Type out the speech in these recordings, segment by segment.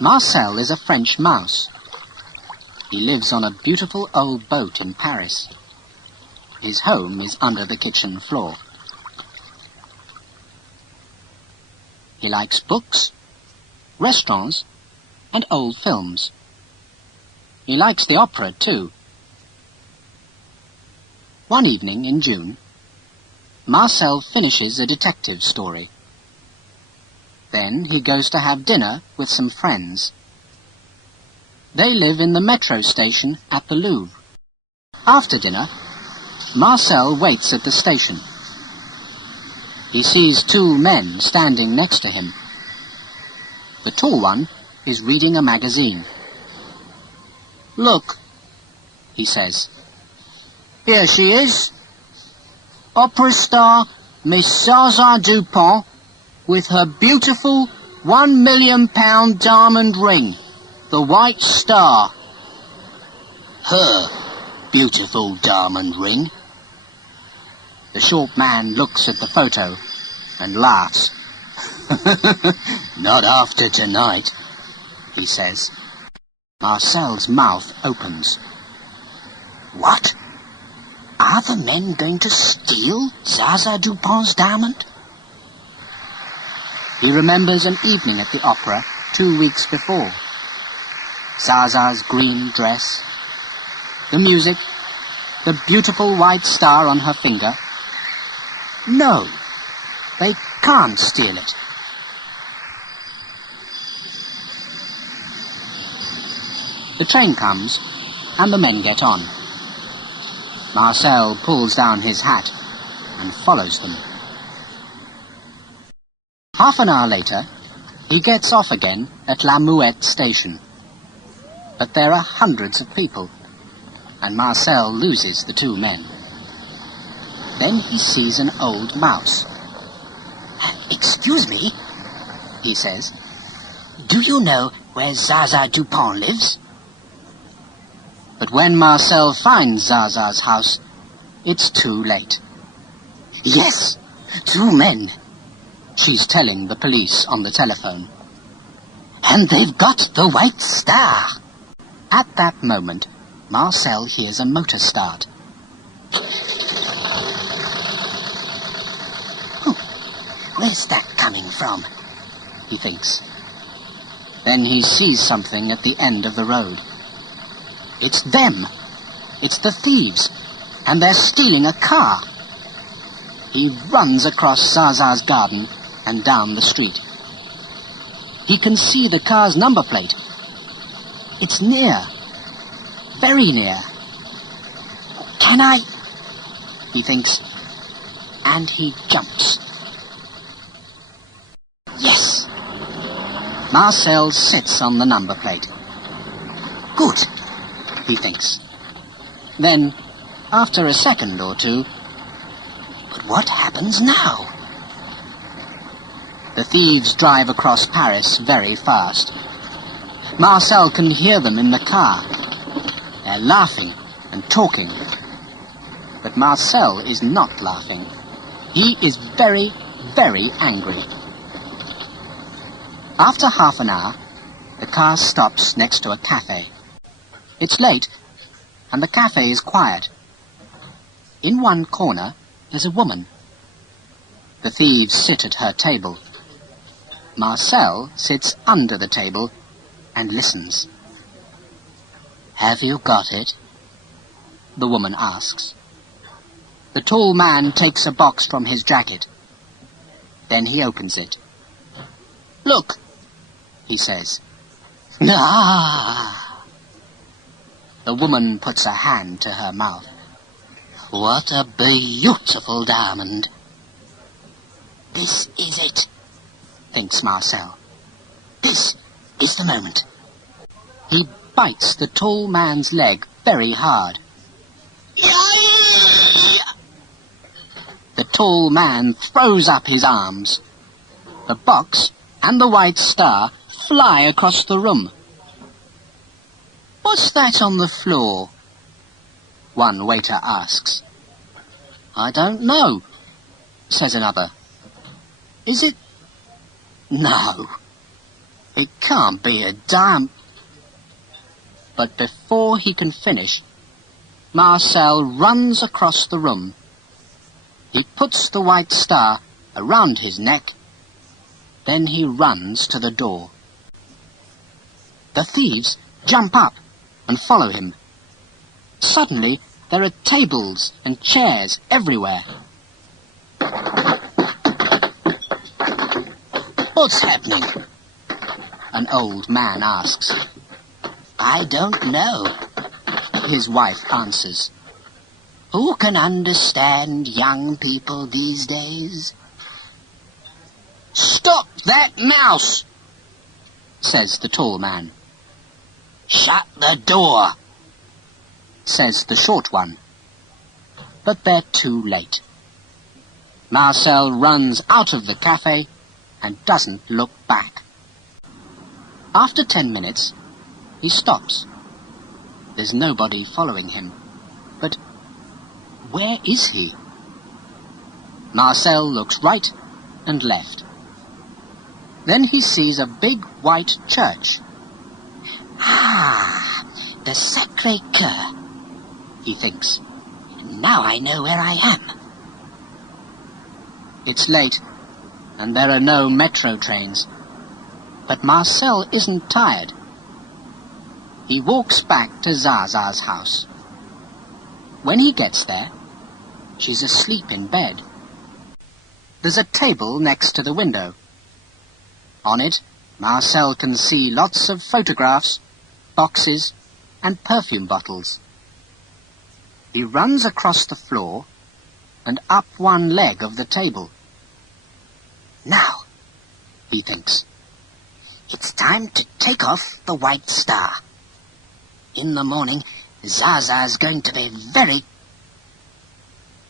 Marcel is a French mouse. He lives on a beautiful old boat in Paris. His home is under the kitchen floor. He likes books, restaurants, and old films. He likes the opera too. One evening in June, Marcel finishes a detective story. Then he goes to have dinner with some friends. They live in the metro station at the Louvre. After dinner, Marcel waits at the station. He sees two men standing next to him. The tall one is reading a magazine. "Look," he says. "Here she is. Opera star Miss Zaza Dupont with her beautiful £1 million diamond ring, the White Star." "Her beautiful diamond ring." The short man looks at the photo and laughs. "Not after tonight," he says. Marcel's mouth opens. What? Are the men going to steal Zaza Dupont's diamond? He remembers an evening at the opera 2 weeks before. Zaza's green dress, the music, the beautiful white star on her finger. No, they can't steal it. The train comes, and the men get on. Marcel pulls down his hat and follows them. Half an hour later, he gets off again at La Muette station. But there are hundreds of people, and Marcel loses the two men. Then he sees an old mouse. "Excuse me," he says. "Do you know where Zaza Dupont lives?" But when Marcel finds Zaza's house, it's too late. "Yes, two men," she's telling the police on the telephone. "And they've got the White Star." At that moment, Marcel hears a motor start. "Where's that coming from?" he thinks. Then he sees something at the end of the road. It's them. It's the thieves, and they're stealing a car. He runs across Zaza's garden and down the street. He can see the car's number plate. It's near, very near. "Can I?" he thinks, and he jumps. Yes! Marcel sits on the number plate. Good, he thinks. Then, after a second or two, but what happens now? The thieves drive across Paris very fast. Marcel can hear them in the car. They're laughing and talking. But Marcel is not laughing. He is very, very angry. After half an hour, the car stops next to a cafe. It's late, and the cafe is quiet. In one corner, there's a woman. The thieves sit at her table. Marcel sits under the table and listens. "Have you got it?" the woman asks. The tall man takes a box from his jacket. Then he opens it. "Look," he says. "Ah!" The woman puts a hand to her mouth. "What a beautiful diamond." "This is it," thinks Marcel. "This is the moment." He bites the tall man's leg very hard. The tall man throws up his arms. The box and the White Star fly across the room. "What's that on the floor?" one waiter asks. "I don't know," says another. "Is it?" "No." It can't be a diamond. But before he can finish, Marcel runs across the room. He puts the white star around his neck. Then he runs to the door. The thieves jump up and follow him. Suddenly, there are tables and chairs everywhere. "What's happening?" an old man asks. "I don't know," his wife answers. "Who can understand young people these days?" "Stop that mouse!" says the tall man. "Shut the door!" says the short one. But they're too late. Marcel runs out of the cafe and doesn't look back. After 10 minutes, he stops. There's nobody following him. But where is he? Marcel looks right and left. Then he sees a big white church. "Ah, the Sacré-Cœur," he thinks. "Now I know where I am." It's late, and there are no metro trains. But Marcel isn't tired. He walks back to Zaza's house. When he gets there, she's asleep in bed. There's a table next to the window. On it, Marcel can see lots of photographs, boxes, and perfume bottles. He runs across the floor and up one leg of the table. "Now," he thinks, "it's time to take off the white star. In the morning, Zaza's going to be very..."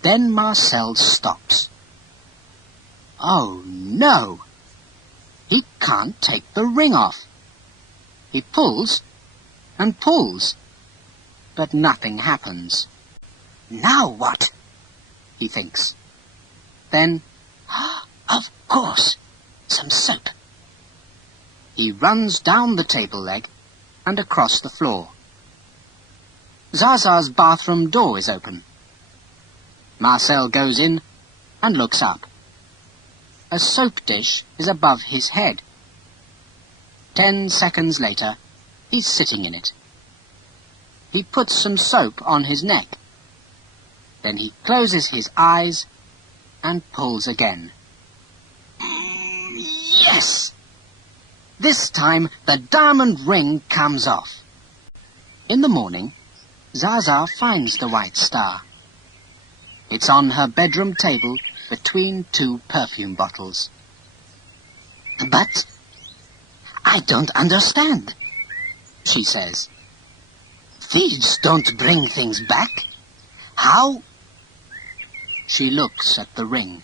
Then Marcel stops. Oh no! He can't take the ring off. He pulls and pulls, but nothing happens. "Now what?" he thinks. Then, of course, some soap. He runs down the table leg and across the floor. Zaza's bathroom door is open. Marcel goes in and looks up. A soap dish is above his head. 10 seconds later, he's sitting in it. He puts some soap on his neck. Then he closes his eyes and pulls again. Yes! This time the diamond ring comes off. In the morning, Zaza finds the white star. It's on her bedroom table between 2 perfume bottles. "But I don't understand," she says. "Thieves don't bring things back. How?" She looks at the ring.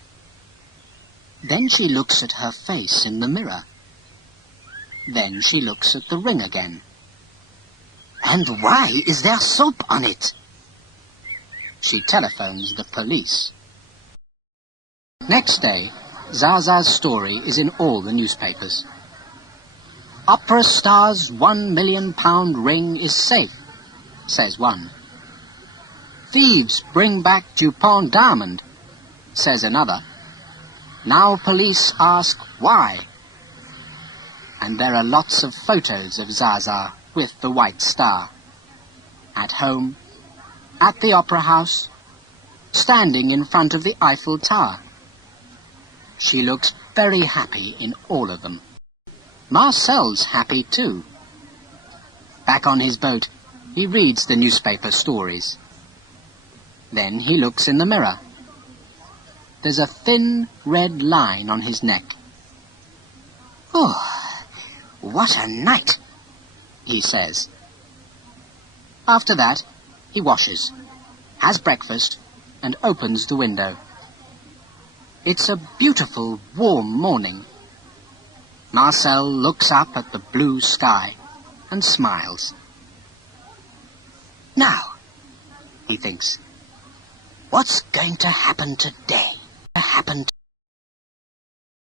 Then she looks at her face in the mirror. Then she looks at the ring again. "And why is there soap on it?" She telephones the police. Next day, Zaza's story is in all the newspapers. "Opera star's £1 million ring is safe," says one. "Thieves bring back Dupont diamond," says another. "Now police ask why." And there are lots of photos of Zaza with the white star. At home, at the opera house, standing in front of the Eiffel Tower. She looks very happy in all of them. Marcel's happy too. Back on his boat, he reads the newspaper stories. Then he looks in the mirror. There's a thin red line on his neck. "Oh, what a night," he says. After that, he washes, has breakfast, and opens the window. It's a beautiful, warm morning. Marcel looks up at the blue sky and smiles. "Now," he thinks, "what's going to happen today?"